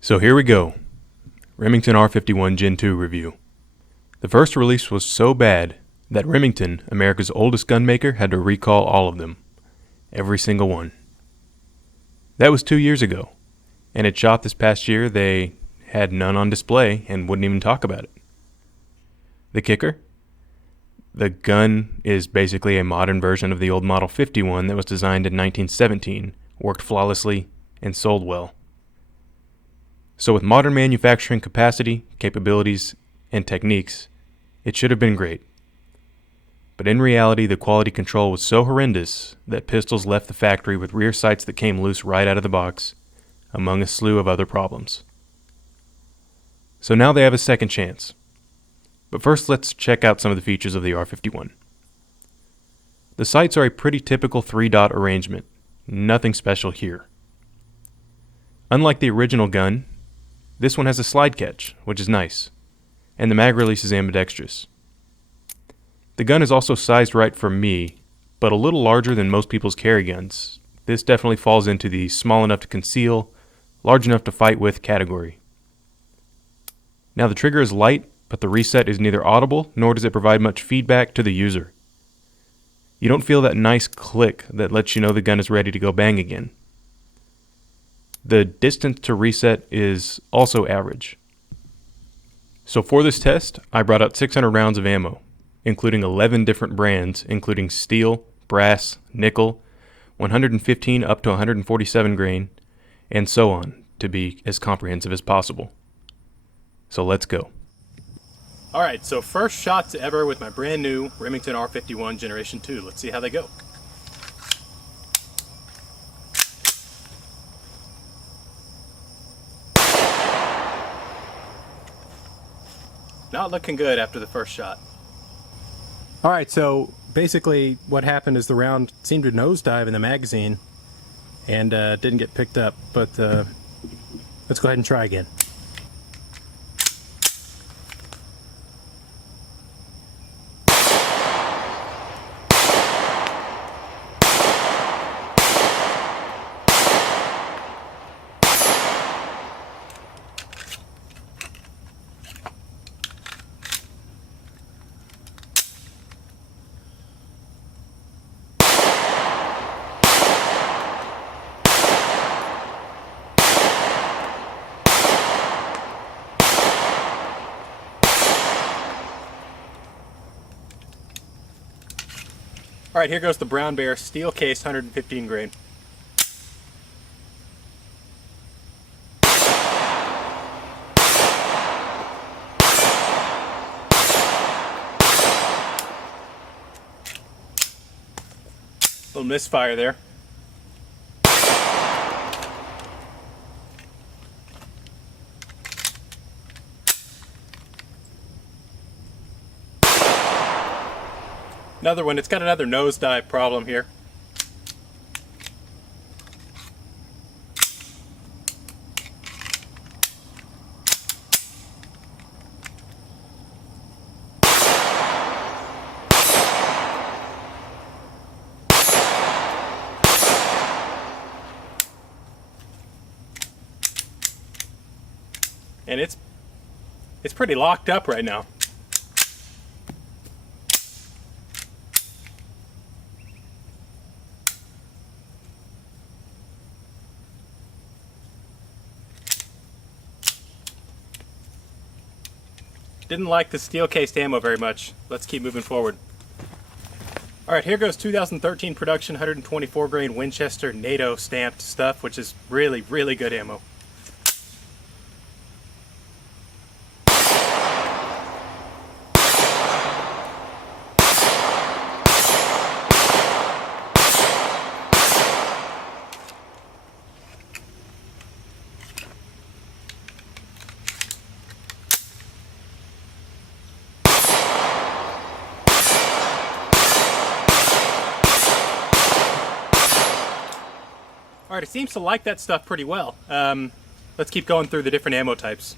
So here we go. Remington R51 Gen 2 review. The first release was so bad that Remington, America's oldest gun maker, had to recall all of them. Every single one. That was 2 years ago, and at SHOT this past year they had none on display and wouldn't even talk about it. The kicker? The gun is basically a modern version of the old Model 51 that was designed in 1917, worked flawlessly, and sold well. So with modern manufacturing capacity, capabilities, and techniques, it should have been great. But in reality, the quality control was so horrendous that pistols left the factory with rear sights that came loose right out of the box, among a slew of other problems. So now they have a second chance. But first, let's check out some of the features of the R51. The sights are a pretty typical 3-dot arrangement. Nothing special here. Unlike the original gun, this one has a slide catch, which is nice, and the mag release is ambidextrous. The gun is also sized right for me, but a little larger than most people's carry guns. This definitely falls into the small enough to conceal, large enough to fight with category. Now the trigger is light, but the reset is neither audible nor does it provide much feedback to the user. You don't feel that nice click that lets you know the gun is ready to go bang again. The distance to reset is also average. So for this test, I brought out 600 rounds of ammo, including 11 different brands, including steel, brass, nickel, 115 up to 147 grain, and so on, to be as comprehensive as possible. So let's go. Alright, so first shots ever with my brand new Remington R51 Generation 2. Let's see how they go. Not looking good after the first shot. Alright, so basically what happened is the round seemed to nosedive in the magazine and didn't get picked up, but let's go ahead and try again. Alright, here goes the Brown Bear steel case 115 grain. Little misfire there. Another one, it's got another nosedive problem here. And it's pretty locked up right now. Didn't like the steel-cased ammo very much. Let's keep moving forward. Alright, here goes 2013 production 124 grain Winchester NATO stamped stuff, which is really, really good ammo. Alright, it seems to like that stuff pretty well. Let's keep going through the different ammo types.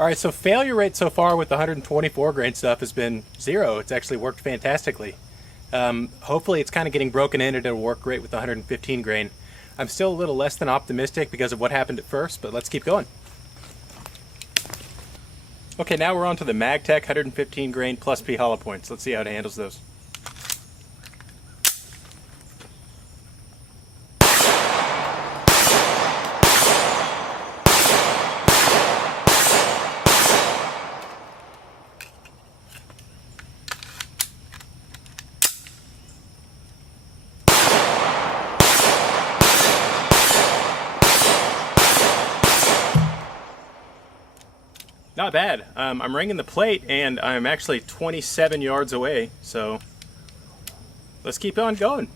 Alright, so failure rate so far with the 124 grain stuff has been 0. It's actually worked fantastically. Hopefully it's kind of getting broken in and it'll work great with the 115 grain. I'm still a little less than optimistic because of what happened at first, but let's keep going. Okay, now we're on to the MagTech 115 grain plus P hollow points. Let's see how it handles those. Not bad. I'm ringing the plate and I'm actually 27 yards away, so let's keep on going.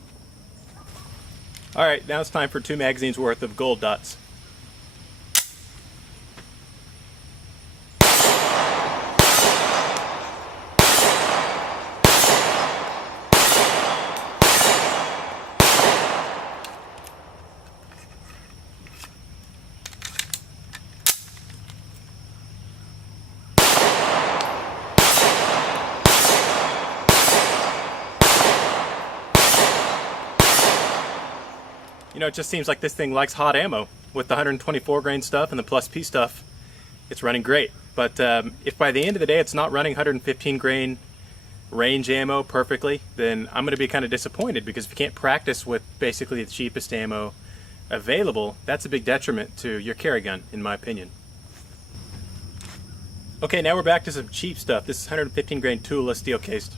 Alright, now it's time for 2 magazines worth of gold dots. You know, it just seems like this thing likes hot ammo. With the 124 grain stuff and the plus P stuff, it's running great. But if by the end of the day it's not running 115 grain range ammo perfectly, then I'm going to be kind of disappointed, because if you can't practice with basically the cheapest ammo available, that's a big detriment to your carry gun, in my opinion. Okay, now we're back to some cheap stuff. This is 115 grain toolless steel cased.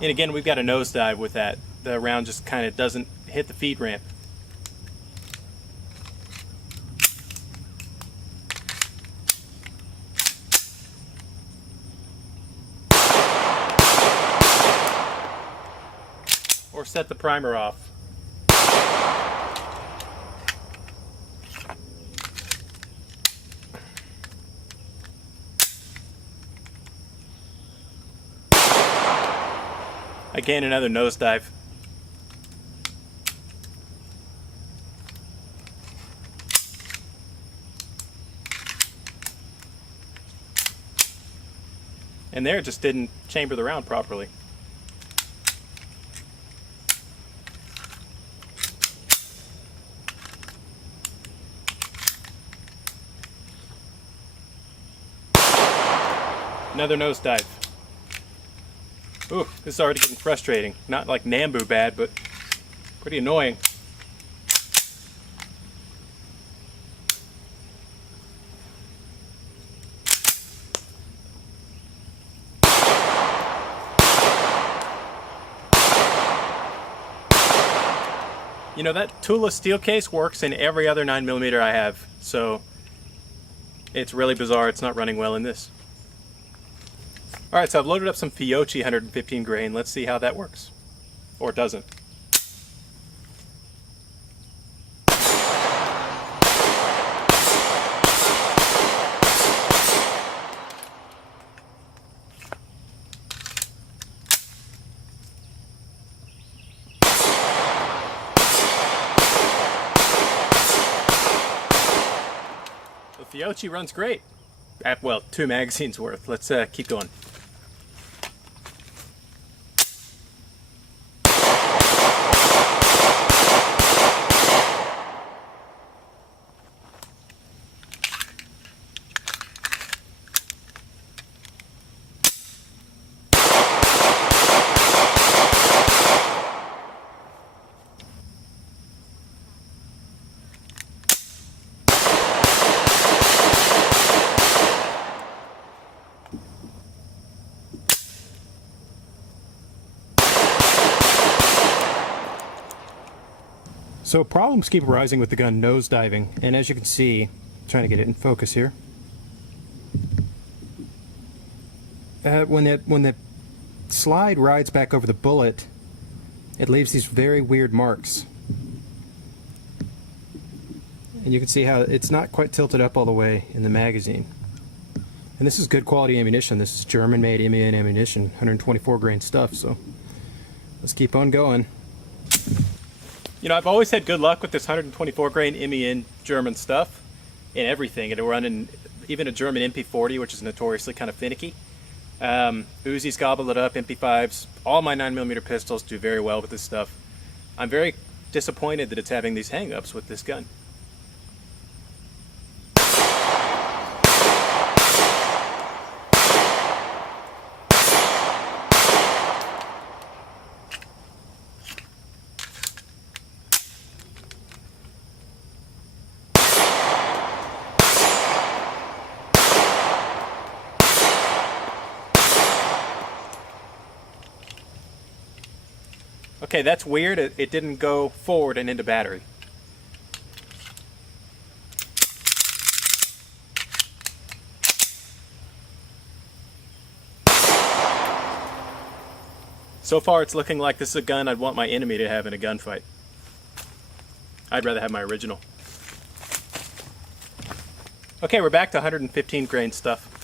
And again, we've got a nosedive with that. The round just kind of doesn't hit the feed ramp. Or set the primer off. Again, another nosedive. And there it just didn't chamber the round properly. Another nosedive. Ooh, this is already getting frustrating. Not like Nambu bad, but pretty annoying. You know, that toolless steel case works in every other 9mm I have, so it's really bizarre it's not running well in this. Alright, so I've loaded up some Fiocchi 115 grain. Let's see how that works. Or doesn't. The Fiocchi runs great. Well, 2 magazines worth. Let's keep going. So problems keep arising with the gun nosediving, and as you can see, I'm trying to get it in focus here. When the slide rides back over the bullet, it leaves these very weird marks. And you can see how it's not quite tilted up all the way in the magazine. And this is good quality ammunition. This is German-made M.A.N. ammunition, 124 grain stuff, so let's keep on going. You know, I've always had good luck with this 124 grain MEN German stuff in everything. It'll run in even a German MP40, which is notoriously kind of finicky. Uzis gobble it up, MP5s. All my 9mm pistols do very well with this stuff. I'm very disappointed that it's having these hang-ups with this gun. Okay, that's weird. It didn't go forward and into battery. So far, it's looking like this is a gun I'd want my enemy to have in a gunfight. I'd rather have my original. Okay, we're back to 115 grain stuff.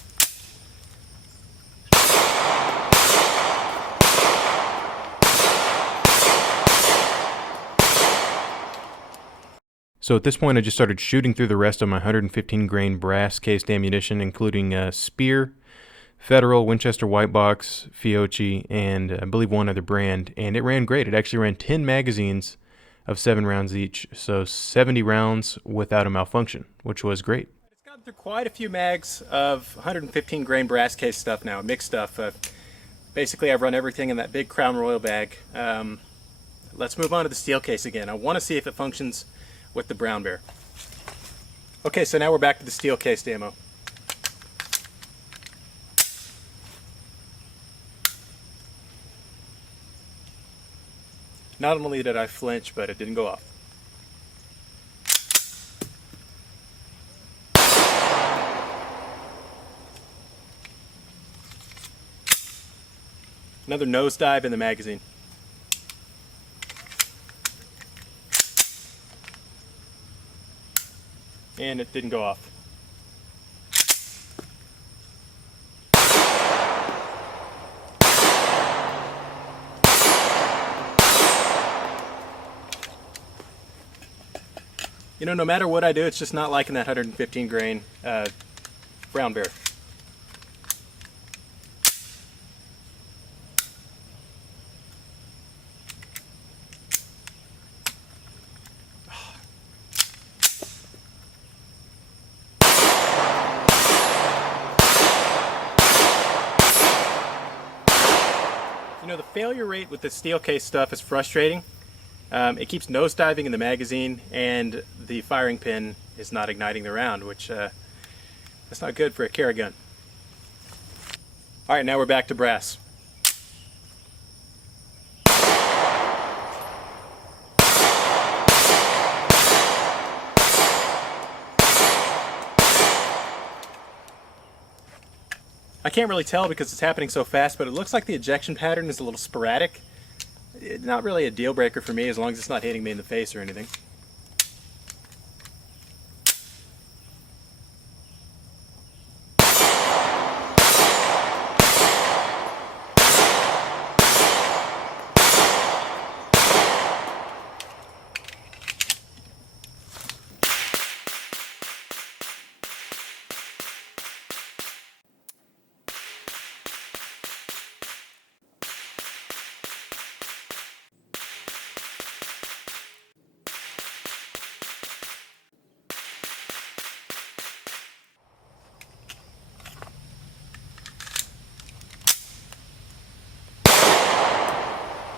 So at this point, I just started shooting through the rest of my 115 grain brass cased ammunition, including Spear, Federal, Winchester White Box, Fiocchi, and I believe one other brand, and it ran great. It actually ran 10 magazines of 7 rounds each, so 70 rounds without a malfunction, which was great. It's gone through quite a few mags of 115 grain brass case stuff now, mixed stuff. Basically, I've run everything in that big Crown Royal bag. Let's move on to the steel case again. I want to see if it functions with the Brown Bear. Okay, so now we're back to the steel cased ammo. Not only did I flinch, but it didn't go off. Another nosedive in the magazine. And it didn't go off. You know, no matter what I do, it's just not liking that 115 grain Brown Bear. You know, the failure rate with the steel case stuff is frustrating. It keeps nosediving in the magazine, and the firing pin is not igniting the round, which that's not good for a carry gun. All right, now we're back to brass. I can't really tell because it's happening so fast, but it looks like the ejection pattern is a little sporadic. It's not really a deal breaker for me as long as it's not hitting me in the face or anything.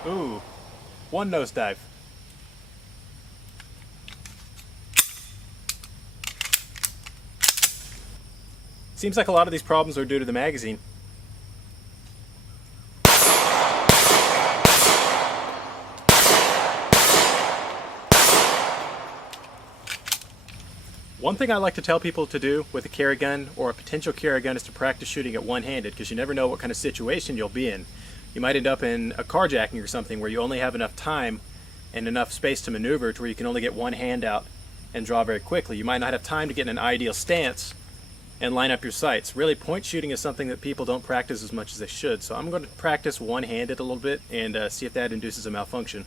Ooh, one nosedive. Seems like a lot of these problems are due to the magazine. One thing I like to tell people to do with a carry gun or a potential carry gun is to practice shooting it one-handed, because you never know what kind of situation you'll be in. You might end up in a carjacking or something where you only have enough time and enough space to maneuver to where you can only get one hand out and draw very quickly. You might not have time to get in an ideal stance and line up your sights. Really, point shooting is something that people don't practice as much as they should. So I'm going to practice one-handed a little bit and see if that induces a malfunction.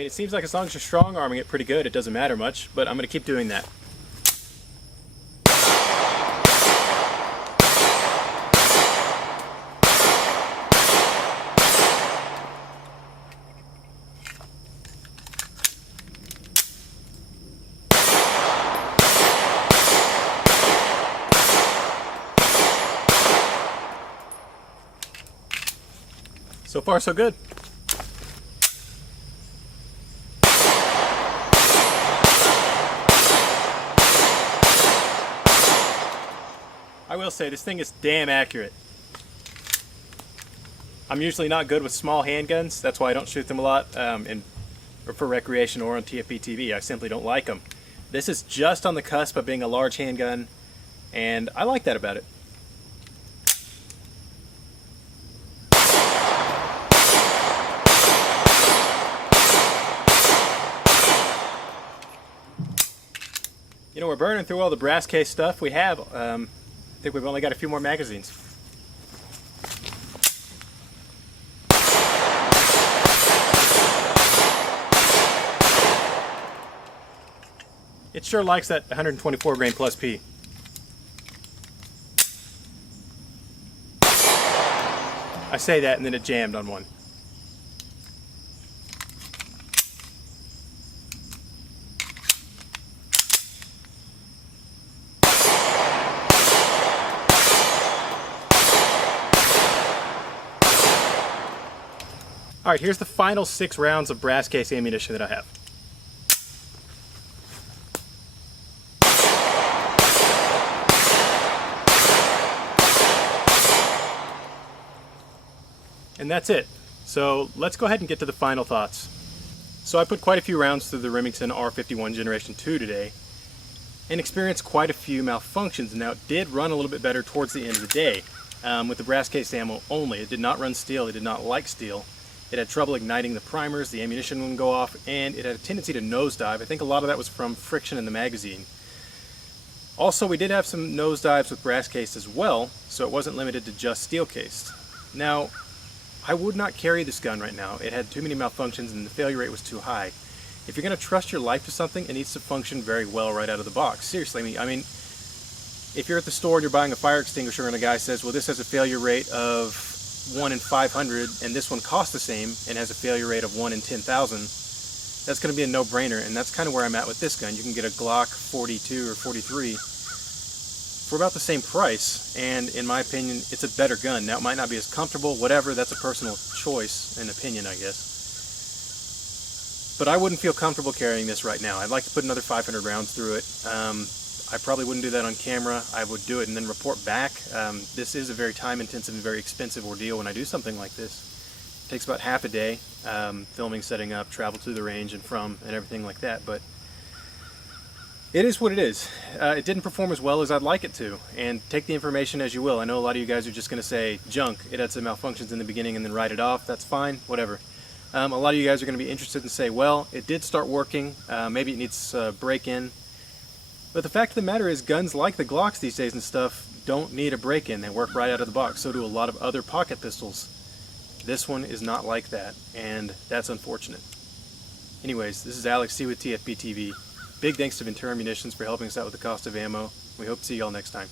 mean, it seems like as long as you're strong arming it pretty good, it doesn't matter much, but I'm going to keep doing that. So far, so good. I will say, this thing is damn accurate. I'm usually not good with small handguns. That's why I don't shoot them a lot or for recreation or on TFP TV. I simply don't like them. This is just on the cusp of being a large handgun, and I like that about it. You know, we're burning through all the brass case stuff we have. I think we've only got a few more magazines. It sure likes that 124 grain plus P. I say that and then it jammed on one. All right, here's the final 6 rounds of brass case ammunition that I have. And that's it. So let's go ahead and get to the final thoughts. So I put quite a few rounds through the Remington R51 Generation 2 today and experienced quite a few malfunctions. Now, it did run a little bit better towards the end of the day with the brass case ammo only. It did not run steel. It did not like steel. It had trouble igniting the primers, the ammunition wouldn't go off, and it had a tendency to nosedive. I think a lot of that was from friction in the magazine. Also, we did have some nosedives with brass case as well, so it wasn't limited to just steel cased. Now, I would not carry this gun right now. It had too many malfunctions and the failure rate was too high. If you're going to trust your life to something, it needs to function very well right out of the box. Seriously, I mean, if you're at the store and you're buying a fire extinguisher and a guy says, well, this has a failure rate of 1 in 500 and this one costs the same and has a failure rate of 1 in 10,000, that's going to be a no-brainer, and that's kind of where I'm at with this gun. You can get a Glock 42 or 43 for about the same price, and in my opinion, it's a better gun. Now, it might not be as comfortable, whatever, that's a personal choice and opinion, I guess. But I wouldn't feel comfortable carrying this right now. I'd like to put another 500 rounds through it. I probably wouldn't do that on camera. I would do it and then report back. This is a very time-intensive and very expensive ordeal when I do something like this. It takes about half a day, filming, setting up, travel to the range and from, and everything like that. But it is what it is. It didn't perform as well as I'd like it to, and take the information as you will. I know a lot of you guys are just going to say, junk, it had some malfunctions in the beginning and then write it off. That's fine, whatever. A lot of you guys are going to be interested and say, well, it did start working, maybe it needs a break-in. But the fact of the matter is, guns like the Glocks these days and stuff don't need a break-in. They work right out of the box. So do a lot of other pocket pistols. This one is not like that, and that's unfortunate. Anyways, this is Alex C. with TFP TV. Big thanks to Ventura Munitions for helping us out with the cost of ammo. We hope to see y'all next time.